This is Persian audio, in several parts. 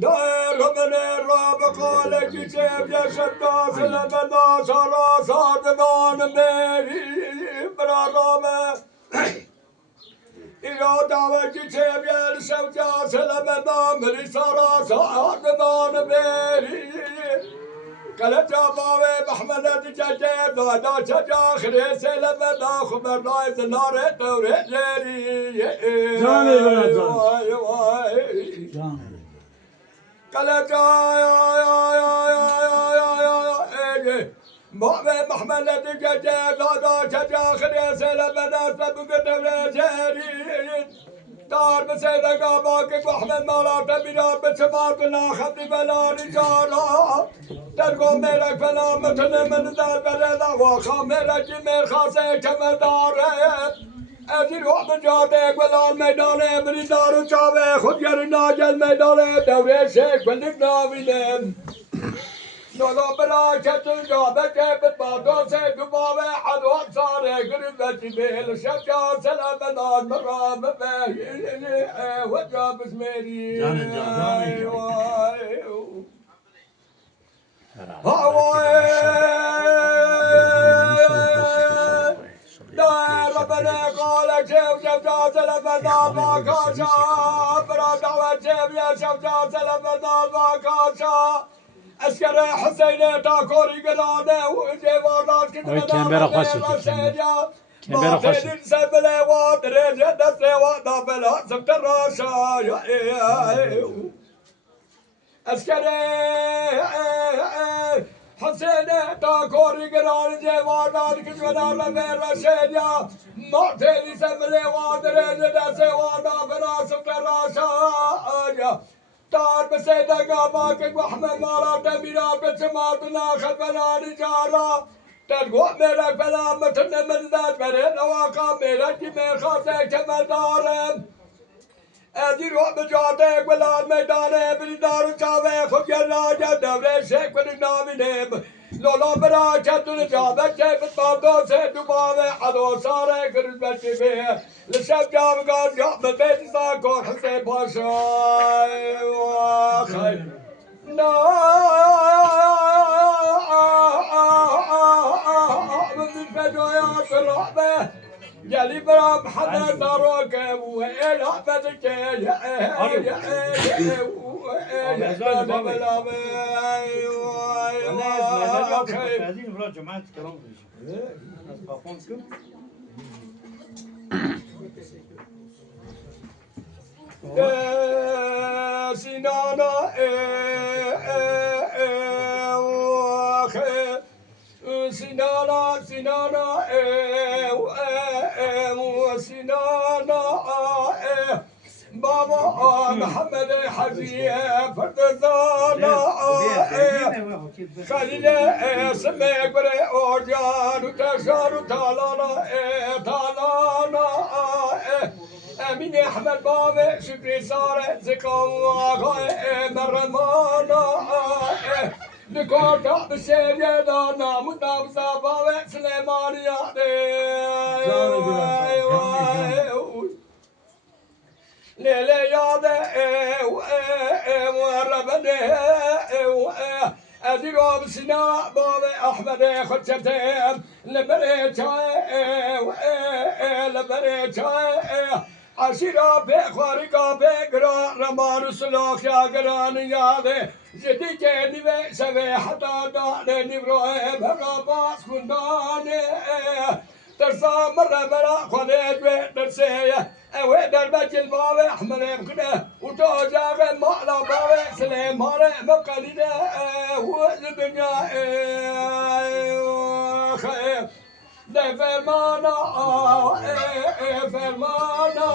دایر من را بقال کتاب جسد داخل بنا سرا سادمان میری برادامه ایرا داوه کتاب یل شب داخل بنا مری سرا سادمان میری قلتا باوي محمد تجاجد ودا تجاخر سلم دا خبر نايز نار دور جري جاني ولا جاني قلتا باوي محمد تجاجد ودا تجاخر سلم دا سبق دور جري دار بسيدك باكك واحمد مالا تبينا بسماتنا خبري بلا رجالا ترقو ميرك فلا مثل من دار بلدا وخا ميرك جمير خاصي كمداره ازير وقت جاتك ولا الميدان من دار وشاوي خد يرنا جل ميدان دوري شيك ولك ناوينم نولا برا كتل جابك بتبادو سيدباوي حدوات صاري قربتي بيل شبجا سلام نار مرام بيه وجاب اسميري جاني لا ربنا قال شيف شبجا سلام نار ما كاشا برا دعوة شيف يا شبجا سلام نار ما كاشا اسكر حسين تاكوري قدانه وجوانات كده كاميرا خاصة كاميرا خاصة سبله ودرجة دسته ودابلا سبت الراشا يا اسكر حسين تاكوري قدانه جوانات كده دابلا سبت معتلي سبله ودرجة دسته ودابلا سبت الراشا دار بسيدك باكك واحمد مالا تبينا بسماتنا خلفنا رجالا تلقوا ميرك فلا متن من ذات بريد واقع ميرك من خاصك كمدارم ازير وقت بجاتك ولا الميدان بردار وشاوي خد جراجة دوري شيك ونقنامينيم لولا برا كتل جابك كيف تبادو سيدو باوي حدو ساري كرد بشي فيه لشب جاب قال جاب بيت ساكور حسين باشا واخي من الفجويات الرحبة يلي برا محمد داروك وإلى بدك سنانا سنانا سنانا سنانا بابا محمد حجيه فردزانا خليل سميك بري أورجان وتشار وتالانا تالانا امين احمد بابا شكري صار زكاوة مرمانا لكورتا بشيريا دانا مدابزا بابا سليمانيا ليلي يادا وربنا أديروا بسنا بابا أحمد خدشتهم لبريتشا عشيرا بخارقا بقرا رمان سلاخ يا قران ياده جدي كني بسوي حتى دان نبروه براباس كندان ترسا مرة مرة خدت وترسيه ودر بجل بابا أحمد بكده وتوجع مالا بابا سليمان مقلده والدنيا خير فرمانا فرمانا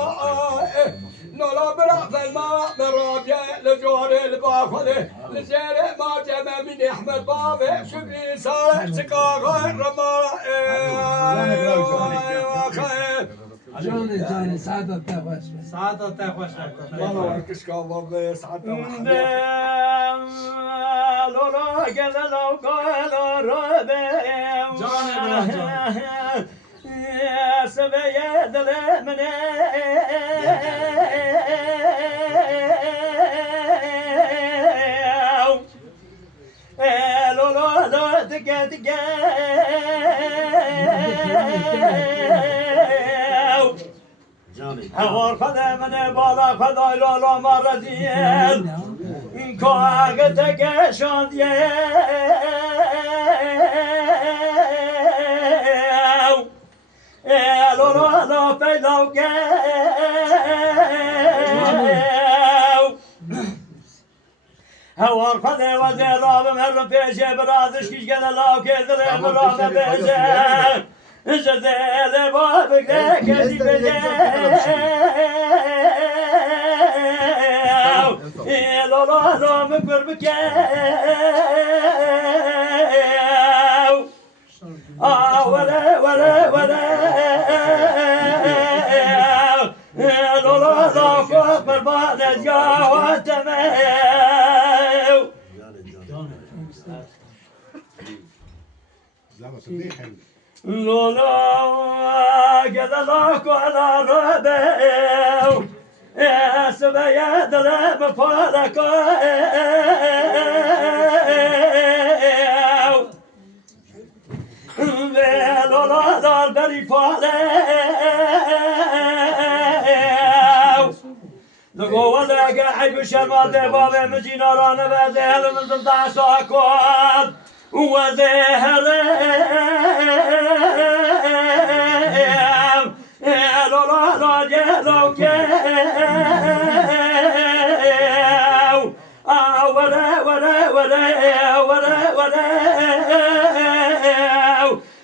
نولا برا فرما مراجع لجوار الباخذ لسير ما جمع من احمد بابا شكري صار سقاغ رمانا جاني سعادة تاخوش سعادة تاخوش والله وركش والله سعادة لولا قال لو قال ربي سبيد المنى هوار خدا من بالا خدای لالا مرزیل که تکشان لالا پیدا هوار خدا و زیراب مرم پیشه برادش کش گل لاو که دل مرام پیشه زدل با بگه کسی پیشه لالا مکر بکه وره وره وره لالا کفر بعد از جواتمه لالا قدلاك على ربيو سبيا دلم فارك لالا دار بري فارك لقوا ولا قاعد بشرمات باب مجينا رانا بدل من ضمن ساكوان وزهر لا لا جلو ولا ولا ولا ولا ولا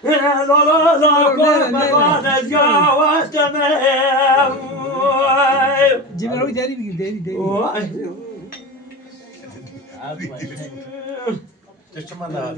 لا لا لا كل ما نجاوز تمام جبروي داري بيجي داري Deixa eu mandar.